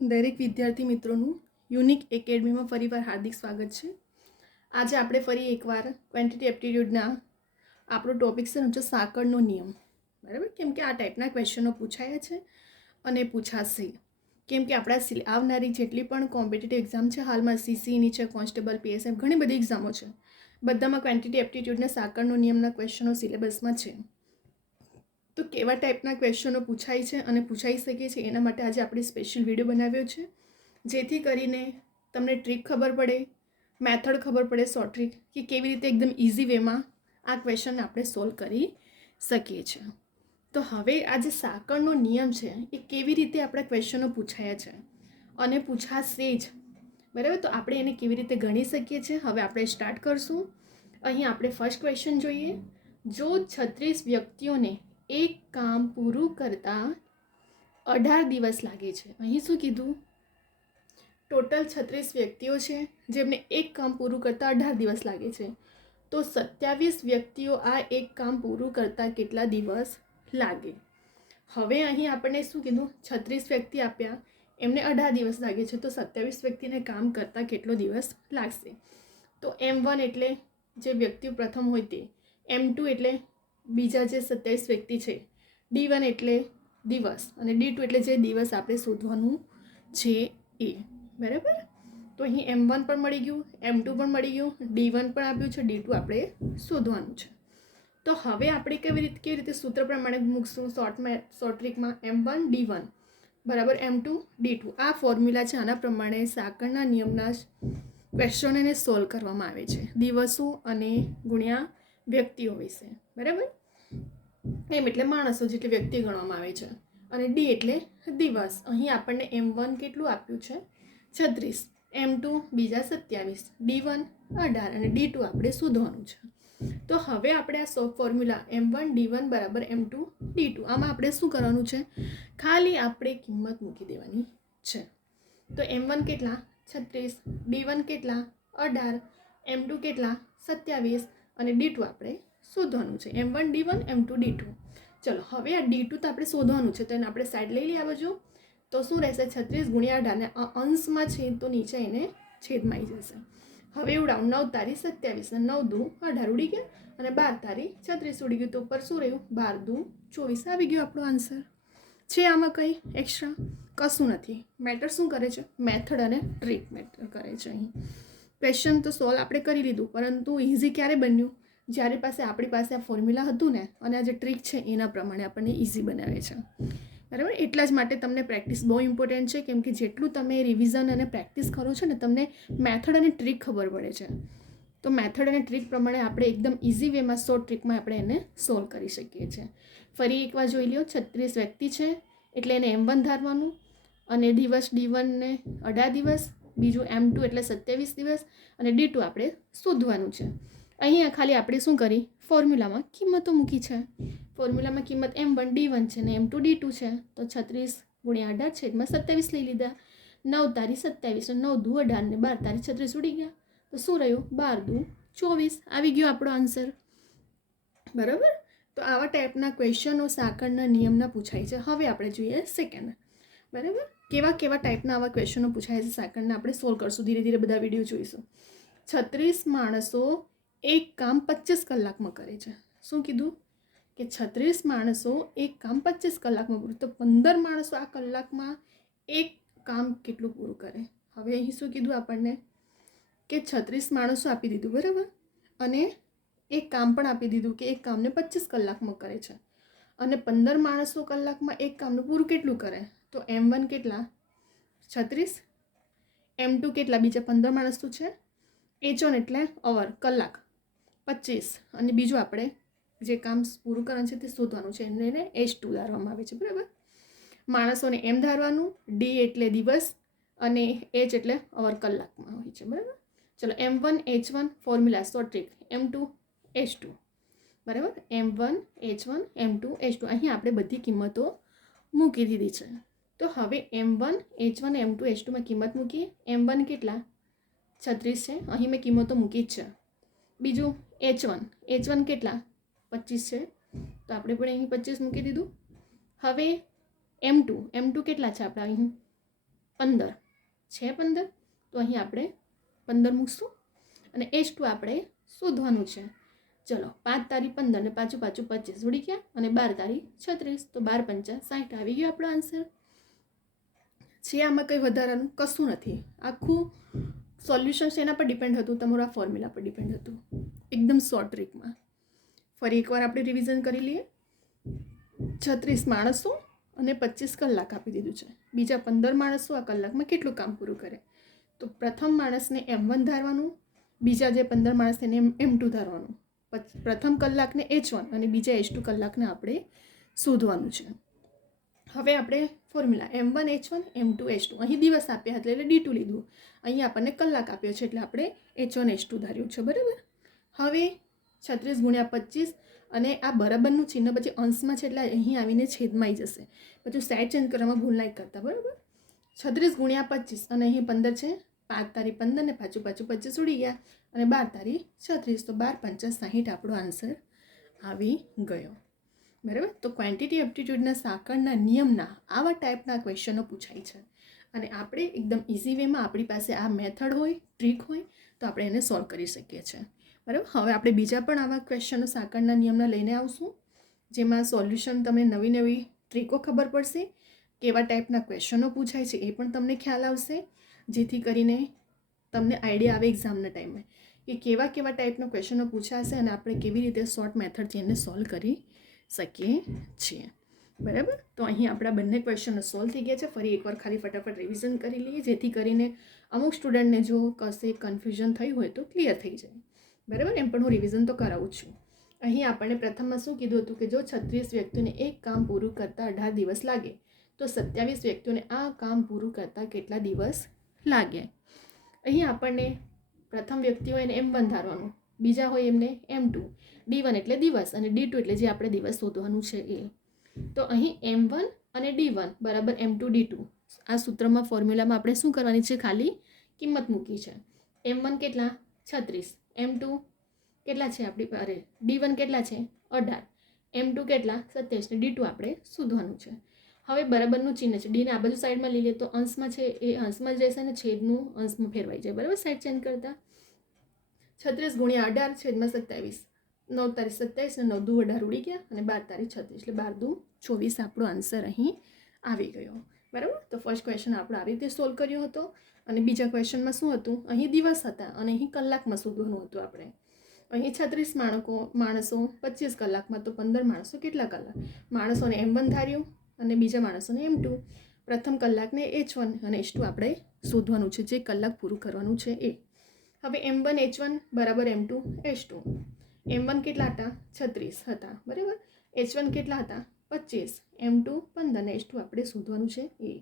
દરેક વિદ્યાર્થી મિત્રોનું યુનિક એકેડમીમાં ફરીવાર હાર્દિક સ્વાગત છે. આજે આપણે ફરી એકવાર ક્વોન્ટિટી એપ્ટિટ્યૂડના આપણો ટોપિક છે સાંકળનો નિયમ, બરાબર. કેમ કે આ ટાઈપના ક્વેશ્ચનો પૂછાયા છે અને પૂછાશે. કેમ કે આપણા આવનારી જેટલી પણ કોમ્પિટિટિવ એક્ઝામ છે, હાલમાં સીસીની છે, કોન્સ્ટેબલ, પીએસએફ, ઘણી બધી એક્ઝામો છે, બધામાં ક્વોન્ટિટી એપ્ટિટ્યૂડના સાંકળનો નિયમના ક્વેશ્ચનો સિલેબસમાં છે. તો કેવા ટાઈપના ક્વેશ્ચનો પૂછાય છે અને પૂછાઈ શકે છે, એના માટે આજે આપણે સ્પેશિયલ વિડીયો બનાવ્યો છે, જેથી કરીને તમને ટ્રીક ખબર પડે, મેથડ ખબર પડે, શોર્ટ ટ્રીક, કે કેવી રીતે એકદમ ઇઝી વેમાં આ ક્વેશ્ચન આપણે સોલ્વ કરી શકીએ છીએ. તો હવે આ જે સાંકળનો નિયમ છે એ કેવી રીતે આપણા ક્વેશ્ચનો પૂછાયા છે અને પૂછાશે જ, બરાબર. તો આપણે એને કેવી રીતે ગણી શકીએ છીએ, હવે આપણે સ્ટાર્ટ કરશું. અહીં આપણે ફર્સ્ટ ક્વેશ્ચન જોઈએ. જો 36 વ્યક્તિઓને એક કામ પૂરું કરતાં 18 દિવસ લાગે છે. અહીં શું કીધું? ટોટલ 36 વ્યક્તિઓ છે જેમને એક કામ પૂરું કરતાં 18 દિવસ લાગે છે. તો 27 વ્યક્તિઓ આ એક કામ પૂરું કરતાં કેટલા દિવસ લાગે? હવે અહીં આપણને શું કીધું? 36 વ્યક્તિ આપ્યા, એમને 18 દિવસ લાગે છે, તો 27 વ્યક્તિને કામ કરતાં કેટલો દિવસ લાગશે? તો M1 એટલે જે વ્યક્તિ પ્રથમ હોય તે, M2 એટલે બીજા જે 27 વ્યક્તિ છે, D1 એટલે દિવસ, અને D2 એટલે જે દિવસ આપણે શોધવાનું છે એ, બરાબર. તો અહીં M1 પણ મળી ગયું, M2 પણ મળી ગયું, D1 પણ આપ્યું છે, D2 આપણે શોધવાનું છે. તો હવે આપણે કેવી રીતે સૂત્ર પ્રમાણે મૂકશું? શોર્ટ ટ્રીકમાં M1 D1 બરાબર M2 D2, આ ફોર્મ્યુલા છે. આના પ્રમાણે સાંકળના નિયમના ક્વેશ્ચનોને સોલ્વ કરવામાં આવે છે, દિવસો અને ગુણ્યા વ્યક્તિઓ વિશે, બરાબર. એમ એટલે માણસો જેટલી વ્યક્તિ ગણવામાં આવે છે, અને ડી એટલે દિવસ. અહીં આપણને M1 કેટલું આપ્યું છે? 36, M2 બીજા 27, D1 18 અને D2 આપણે શોધવાનું છે. તો હવે આપણે આ ફોર્મ્યુલા M1 D1 બરાબર M2 D2, આમાં આપણે શું કરવાનું છે? ખાલી આપણે કિંમત મૂકી દેવાની છે. તો M1 કેટલા? 36, D1 કેટલા? 18, M2 કેટલા? 27 અને D2 આપણે શોધવાનું છે. M1 D1 M2 D2. ચલો, હવે આ D2 તો આપણે શોધવાનું છે, તો એને આપણે સાઈડ લઈ લઈએ આ બાજુ. તો શું રહેશે? 36 ગુણ્યા 18, ને અંશમાં છે તો નીચે એને છેદમાં આવી જશે. હવે ઉડાવ, 9 તારી 27 અને 9 દુ 18 ઉડી ગયા, અને 12 તારી 36 ઉડી ગયું. તો ઉપર શું રહ્યું? 12 દુ 24. આવી ગયો આપણો આન્સર. છે આમાં કંઈ એક્સ્ટ્રા? કશું નથી. મેટર શું કરે છે? મેથડ અને ટ્રીક મેટર કરે છે. અહીં ક્વેશ્ચન તો સોલ્વ આપણે કરી લીધું, પરંતુ ઇઝી ક્યારે બન્યું? જ્યારે આપણી પાસે આ ફોર્મ્યુલા હતું ને, અને આ જે ટ્રીક છે એના પ્રમાણે આપણને ઇઝી બનાવે છે, બરાબર. એટલા જ માટે તમને પ્રેક્ટિસ બહુ ઇમ્પોર્ટન્ટ છે, કેમ કે જેટલું તમે રિવિઝન અને પ્રેક્ટિસ કરો છો ને, તમને મેથડ અને ટ્રીક ખબર પડે છે. તો મેથડ અને ટ્રીક પ્રમાણે આપણે એકદમ ઇઝી વેમાં, શોર્ટ ટ્રીકમાં આપણે એને સોલ્વ કરી શકીએ છીએ. ફરી એકવાર જોઈ લો. 36 વ્યક્તિ છે એટલે એને M1 ધારવાનું, અને દિવસ D1 ને 18 દિવસ, બીજું M2 એટલે 27 દિવસ, અને D2 આપણે શોધવાનું છે. અહીંયા ખાલી આપણે શું કરી? ફોર્મ્યુલામાં કિંમતો મૂકી છે. ફોર્મ્યુલામાં કિંમત M1 D1 છે ને M2 D2 છે, તો 36 ગુણ્યા 18 છેદમાં 27 લઈ લીધા. 9 તારી 27 અને 9 દુ 18 ને 12 તારી 36 ઉડી ગયા. તો શું રહ્યું? 12 દુ 24. આવી ગયો આપણો આન્સર, બરાબર. તો આવા ટાઈપના ક્વેશ્ચનો સાંકળના નિયમના પૂછાય છે. હવે આપણે જોઈએ સેકન્ડ, બરાબર. કેવા ટાઈપના આવા ક્વેશ્ચનો પૂછાય છે સાંકળના, આપણે સોલ્વ કરશું. ધીરે ધીરે બધા વિડીયો જોઈશું. 36 માણસો એક કામ 25 કલાકમાં કરે છે. શું કીધું? કે 36 માણસો એક કામ 25 કલાકમાં પૂરું. તો 15 માણસો આ કલાકમાં એક કામ કેટલું પૂરું કરે? હવે અહીં શું કીધું આપણને? કે 36 માણસો આપી દીધું, બરાબર, અને એક કામ પણ આપી દીધું કે એક કામને 25 કલાકમાં કરે છે, અને 15 માણસો કલાકમાં એક કામનું પૂરું કેટલું કરે? તો M1 કેટલા? 36, M2 કેટલા? બીજા 15 માણસો છે, H1 એટલે અવર, કલાક 25, અને બીજું આપણે જે કામ પૂરું કરવાનું છે તે શોધવાનું છે, એને H2 ધારવામાં આવે છે, બરાબર. માણસોને M ધારવાનું, D એટલે દિવસ, અને H એટલે અવર, કલાકમાં હોય છે, બરાબર. ચલો, M1 H1 formula short trick, M2 H2, બરાબર. M1 H1 M2 H2, અહીં આપણે બધી કિંમતો મૂકી દીધી છે. તો હવે M1 H1 M2 H2માં કિંમત મૂકીએ. M1 કેટલા? 36 છે, અહીં મેં કિંમતો મૂકી જ છે. બીજું H1 કેટલા? 25 છે, તો આપણે પણ અહીં 25 મૂકી દીધું. હવે M2 કેટલા છે આપણા અહીં? 15 છે 15, તો અહીં આપણે 15 મૂકશું અને H2 આપણે શોધવાનું છે. ચલો 5 તારી 15 ને પાછું 25 ઉડી ગયા અને 12 તારી 36, તો 12 પંચા 60 આવી ગયો આપણો આન્સર છે. આમાં કંઈ વધારાનું કશું નથી. આખું સોલ્યુશન એના પર ડિપેન્ડ હતું, તમારા ફોર્મ્યુલા પર ડિપેન્ડ હતું, એકદમ શોર્ટ ટ્રીકમાં. ફરી એકવાર આપણે રિવિઝન કરી લઈએ. 36 માણસો અને 25 કલાક આપી દીધું છે. બીજા 15 માણસો આ કલાકમાં કેટલું કામ પૂરું કરે, તો પ્રથમ માણસને M1 ધારવાનું, બીજા જે 15 માણસને M2 ધારવાનું, પ્રથમ કલાકને H1 અને બીજા H2 કલાકને આપણે શોધવાનું છે. હવે આપણે formula M1 H1 M2 H2, અહીં દિવસ આપ્યા હતા એટલે D2 લીધું, અહીં આપણને કલાક આપ્યો છે એટલે આપણે H1 H2 ધાર્યું છે. બરાબર. હવે 36 ગુણ્યા 25 અને આ બરાબરનું ચિહ્ન પછી અંશમાં છે એટલે અહીં આવીને છેદમાં આવી જશે. પછી સાઈડ ચેન્જ કરવામાં ભૂલ નહીં કરતા. બરાબર. 36 ગુણ્યા 25 અને અહીં 15 છે, 5 તારી 15 ને પાછું 25 ઉડી ગયા અને 12 તારી 36, તો 12 પંચા 60 આપણો આન્સર આવી ગયો. બરાબર. તો ક્વોન્ટિટી એપ્ટિટ્યૂડના સાંકળના નિયમના આવા ટાઈપના ક્વેશ્ચનો પૂછાય છે અને આપણે એકદમ ઇઝી વેમાં આપણી પાસે આ મેથડ હોય, ટ્રીક હોય તો આપણે એને સોલ્વ કરી શકીએ છીએ. બરાબર. હવે આપણે બીજા પણ આવા ક્વેશ્ચનો સાંકળના નિયમના લઈને આવશું, જેમાં સોલ્યુશન તમને નવી નવી ટ્રીકો ખબર પડશે, કેવા ટાઈપના ક્વેશ્ચનો પૂછાય છે એ પણ તમને ખ્યાલ આવશે, જેથી કરીને તમને આઈડિયા આવે એક્ઝામના ટાઈમે કે કેવા કેવા ટાઈપના ક્વેશ્ચનો પૂછાશે અને આપણે કેવી રીતે શોર્ટ મેથડથી એને સોલ્વ કરી શકીએ છીએ. બરાબર. તો અહીં આપણા બંને ક્વેશ્ચનો સોલ્વ થઈ ગયા છે. ફરી એકવાર ખાલી ફટાફટ રિવિઝન કરી લઈએ, જેથી કરીને અમુક સ્ટુડન્ટને જો કશે કન્ફ્યુઝન થયું હોય તો ક્લિયર થઈ જાય. બરાબર. એમ પણ હું રિવિઝન તો કરાવું જ છું. અહીં આપણને પ્રથમમાં શું કીધું હતું કે જો 36 વ્યક્તિઓને એક કામ પૂરું કરતાં 18 દિવસ લાગે તો 27 વ્યક્તિઓને આ કામ પૂરું કરતાં કેટલા દિવસ લાગે. અહીં આપણને પ્રથમ વ્યક્તિ હોય એને M1 ધારવાનું, બીજા હોય એમને M2, D1 એટલે દિવસ અને D2 એટલે જે આપણે દિવસ શોધવાનું છે એ. તો અહીં M1 અને D1 બરાબર M2 D2, આ સૂત્રમાં ફોર્મ્યુલામાં આપણે શું કરવાની છે, ખાલી કિંમત મૂકી છે. M1 કેટલા 36, M2 કેટલા છે આપણી D1 કેટલા છે 18, M2 કેટલા 27 ને D2 આપણે શોધવાનું છે. હવે બરાબરનું ચિહ્ન છે, ડીને આ બાજુ સાઈડમાં લઈ લઈએ તો અંશમાં છે એ અંશમાં જ રહેશે અને છેદનું અંશમાં ફેરવાઈ જાય. બરાબર. સાઈડ ચેન્જ કરતા 36 ગુણ્યા 18 છેદમાં 27, 9 તારી 27 ને 9 દુ 18 ઉડી ગયા અને 12 તારી 36 એટલે 12 દુ 24 આપણો આન્સર અહીં આવી ગયો. બરાબર. તો ફર્સ્ટ ક્વેશ્ચન આપણે આવી રીતે સોલ્વ કર્યો હતો અને બીજા ક્વેશ્ચનમાં શું હતું, અહીં દિવસ હતા અને અહીં કલાકમાં શોધવાનું હતું આપણે. અહીં 36 માણસો 25 કલાકમાં, તો 15 માણસો કેટલા કલાક, માણસોને M1 ધાર્યું અને બીજા માણસોને M2, પ્રથમ કલાકને H1 અને H2 આપણે શોધવાનું છે, જે કલાક પૂરું કરવાનું છે એ. હવે M1 H1 બરાબર M2 H2, M1 કેટલા હતા 36 હતા. બરાબર. H1 કેટલા હતા 25, M2 15 અને H2 આપણે શોધવાનું છે એ.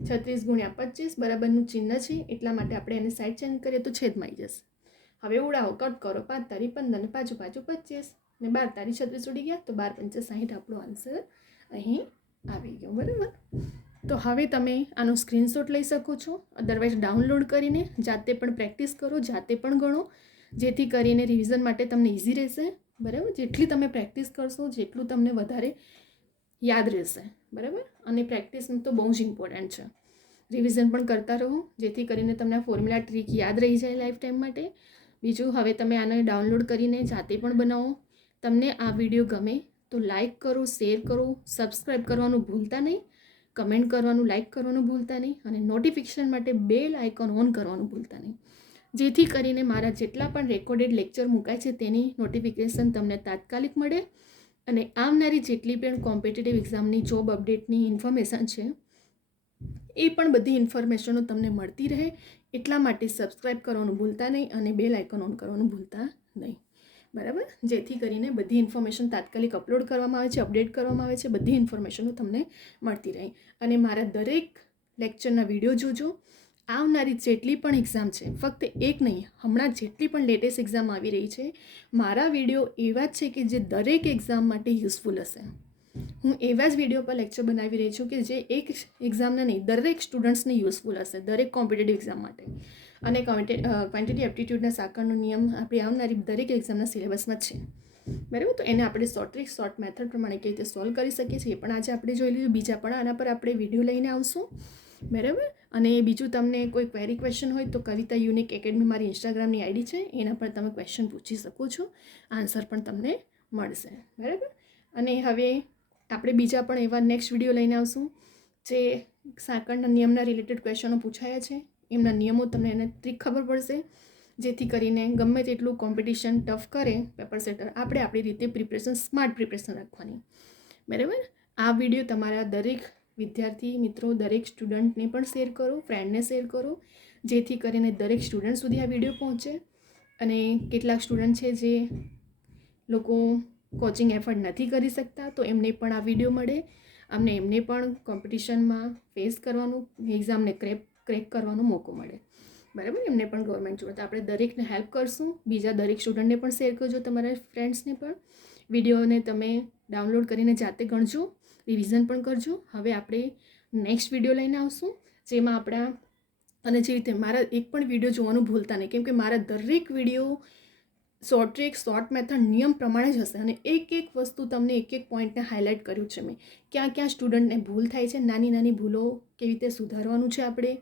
36 ગુણ્યા 25 બરાબરનું ચિહ્ન છે એટલા માટે આપણે એને સાઈડ ચેન્જ કરીએ તો છેદમાં આવી જશે. હવે ઉડાવો, કટ કરો, 5 તારી 15 ને પાછું 25 ને 12 તારી 36 ઉડી ગયા, તો 12 પંચા 60 આપણો આન્સર અહીં આવી ગયો. બરાબર. તો હવે તમે આનો સ્ક્રીનશોટ લઈ શકો છો, અદરવાઇઝ ડાઉનલોડ કરીને જાતે પણ પ્રેક્ટિસ કરો, જાતે પણ ગણો, જેથી કરીને રિવિઝન માટે તમને ઇઝી રહેશે. બરાબર. જેટલી તમે પ્રેક્ટિસ કરશો જેટલું તમને વધારે યાદ રહેશે. બરાબર. અને પ્રેક્ટિસ તો બહુ જ ઇમ્પોર્ટન્ટ છે. રિવિઝન પણ કરતા રહો, જેથી કરીને તમને આ ફોર્મ્યુલા ટ્રીક યાદ રહી જાય લાઈફ ટાઈમ માટે. બીજું, હવે તમે આને ડાઉનલોડ કરીને જાતે પણ બનાવો. તમને આ વિડીયો ગમે તો લાઈક કરો, શેર કરો, સબસ્ક્રાઈબ કરવાનું ભૂલતા નહીં, કમેન્ટ કરવાનું, લાઈક કરવાનું ભૂલતા નહીં અને નોટિફિકેશન માટે બેલ આઇકોન ઓન કરવાનું ભૂલતા નહીં, જેથી કરીને મારા જેટલા પણ રેકોર્ડેડ લેક્ચર મુકાય છે તેની નોટિફિકેશન તમને તાત્કાલિક મળે અને આવનારી જેટલી પણ કોમ્પિટિટિવ એક્ઝામની જોબ અપડેટની ઇન્ફોર્મેશન છે એ પણ બધી ઇન્ફોર્મેશનો તમને મળતી રહે. એટલા માટે સબસ્ક્રાઈબ કરવાનું ભૂલતા નહીં અને બેલ આઇકોન ઓન કરવાનું ભૂલતા નહીં. બરાબર. જેથી કરીને બધી ઇન્ફોર્મેશન તાત્કાલિક અપલોડ કરવામાં આવે છે, અપડેટ કરવામાં આવે છે, બધી ઇન્ફોર્મેશનો તમને મળતી રહે. અને મારા દરેક લેક્ચરના વિડીયો જોજો. આવનારી જેટલી પણ એક્ઝામ છે, ફક્ત એક નહીં, હમણાં જેટલી પણ લેટેસ્ટ એક્ઝામ આવી રહી છે, મારા વિડીયો એવા જ છે કે જે દરેક એક્ઝામ માટે યુઝફુલ હશે. હું એવા જ વિડીયો પર લેક્ચર બનાવી રહી છું કે જે એક એક્ઝામના નહીં, દરેક સ્ટુડન્ટ્સને યુઝફુલ હશે, દરેક કોમ્પિટિટિવ એક્ઝામ માટે. અને ક્વોન્ટિટી એપ્ટિટ્યૂડના સાંકળનો નિયમ આપણી આવનારી દરેક એક્ઝામના સિલેબસમાં જ છે. બરાબર. તો એને આપણે શોર્ટ મેથડ પ્રમાણે કેવી રીતે સોલ્વ કરી શકીએ છીએ એ પણ આજે આપણે જોઈ લીધું. બીજા પણ આના પર આપણે વિડીયો લઈને આવશું. બરાબર. અને બીજું તમને કોઈ ક્વેરી ક્વેશ્ચન હોય તો કવિતા યુનિક એકેડમી મારી ઇન્સ્ટાગ્રામની આઈડી છે, એના પર તમે ક્વેશ્ચન પૂછી શકો છો, આન્સર પણ તમને મળશે. બરાબર. અને હવે આપણે બીજા પણ એવા નેક્સ્ટ વિડીયો લઈને આવશું જે સાંકળના નિયમના રિલેટેડ ક્વેશ્ચનો પૂછાયા છે, એમના નિયમો તમને એને ટ્રીક ખબર પડશે, જેથી કરીને ગમે તેટલું કોમ્પિટિશન ટફ કરે પેપર સેટર, આપણે આપણી રીતે પ્રિપરેશન, સ્માર્ટ પ્રિપરેશન રાખવાની. બરાબર. આ વિડીયો તમારા દરેક વિદ્યાર્થી મિત્રો, દરેક સ્ટુડન્ટને પણ શેર કરો, ફ્રેન્ડને શેર કરો, જેથી કરીને દરેક સ્ટુડન્ટ સુધી આ વિડીયો પહોંચે. અને કેટલાક સ્ટુડન્ટ છે જે લોકો કોચિંગ એફર્ટ નથી કરી શકતા, તો એમને પણ આ વિડીયો મળે, એમને પણ કોમ્પિટિશનમાં ફેસ કરવાનું, એક્ઝામને ક્રેક કરવાનો મોકો મળે. બરાબર. એમને પણ ગવર્મેન્ટ જોડે આપણે દરેકને હેલ્પ કરશું. બીજા દરેક સ્ટુડન્ટને પણ શેર કરજો, તમારા ફ્રેન્ડ્સને પણ. વિડીયોને તમે ડાઉનલોડ કરીને જાતે ગણજો, રિવિઝન પણ કરજો. હવે આપણે નેક્સ્ટ વિડીયો લઈને આવશું, જેમાં આપણા, અને જે રીતે મારા એક પણ વિડીયો જોવાનું ભૂલતા નહીં, કેમ કે મારા દરેક video short trick, short method, નિયમ પ્રમાણે જ હશે. અને એક એક વસ્તુ તમને એક એક પોઈન્ટને હાઇલાઇટ કર્યું છે મેં, ક્યાં ક્યાં સ્ટુડન્ટને ભૂલ થાય છે, નાની નાની ભૂલો કેવી રીતે સુધારવાનું છે, આપણે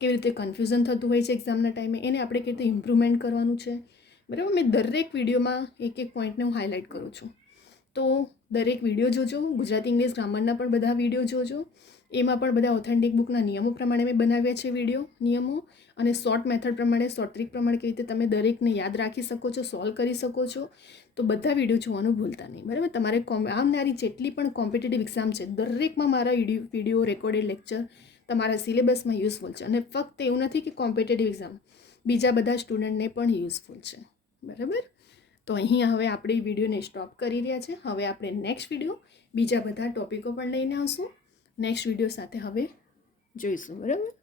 કેવી રીતે કન્ફ્યુઝન થતું હોય છે એક્ઝામના ટાઈમે, એને આપણે કેવી રીતે ઇમ્પ્રુવમેન્ટ કરવાનું છે. બરાબર. મેં દરેક વિડીયોમાં એક એક પોઈન્ટને હું હાઇલાઇટ કરું છું. તો દરેક વિડીયો જોજો. ગુજરાતી ઇંગ્લિશ ગ્રામરના પણ બધા વિડીયો જોજો. એમાં પણ બધા ઓથેન્ટિક બુકના નિયમો પ્રમાણે મેં બનાવ્યા છે વિડીયો, નિયમો, અને શોર્ટ મેથડ પ્રમાણે, શોર્ટ ટ્રીક પ્રમાણે કેવી રીતે તમે દરેકને યાદ રાખી શકો છો, સોલ્વ કરી શકો છો. તો બધા વિડીયો જોવાનું ભૂલતા નહીં. બરાબર. તમારે આવનારી જેટલી પણ કોમ્પિટિટિવ એક્ઝામ છે, દરેકમાં મારા વિડીયો, રેકોર્ડેડ લેક્ચર તમારા સિલેબસમાં યુઝફુલ છે. અને ફક્ત એવું નથી કે કોમ્પિટિટિવ એક્ઝામ, બીજા બધા સ્ટુડન્ટને પણ યુઝફુલ છે. બરાબર. તો અહીંયા હવે આપણે વિડીયોને સ્ટોપ કરી રહ્યા છે. હવે આપણે નેક્સ્ટ વિડીયો બીજા બધા ટોપિકો પણ લઈને આવશું. નેક્સ્ટ વિડીયો સાથે હવે જોઈશું. બરાબર.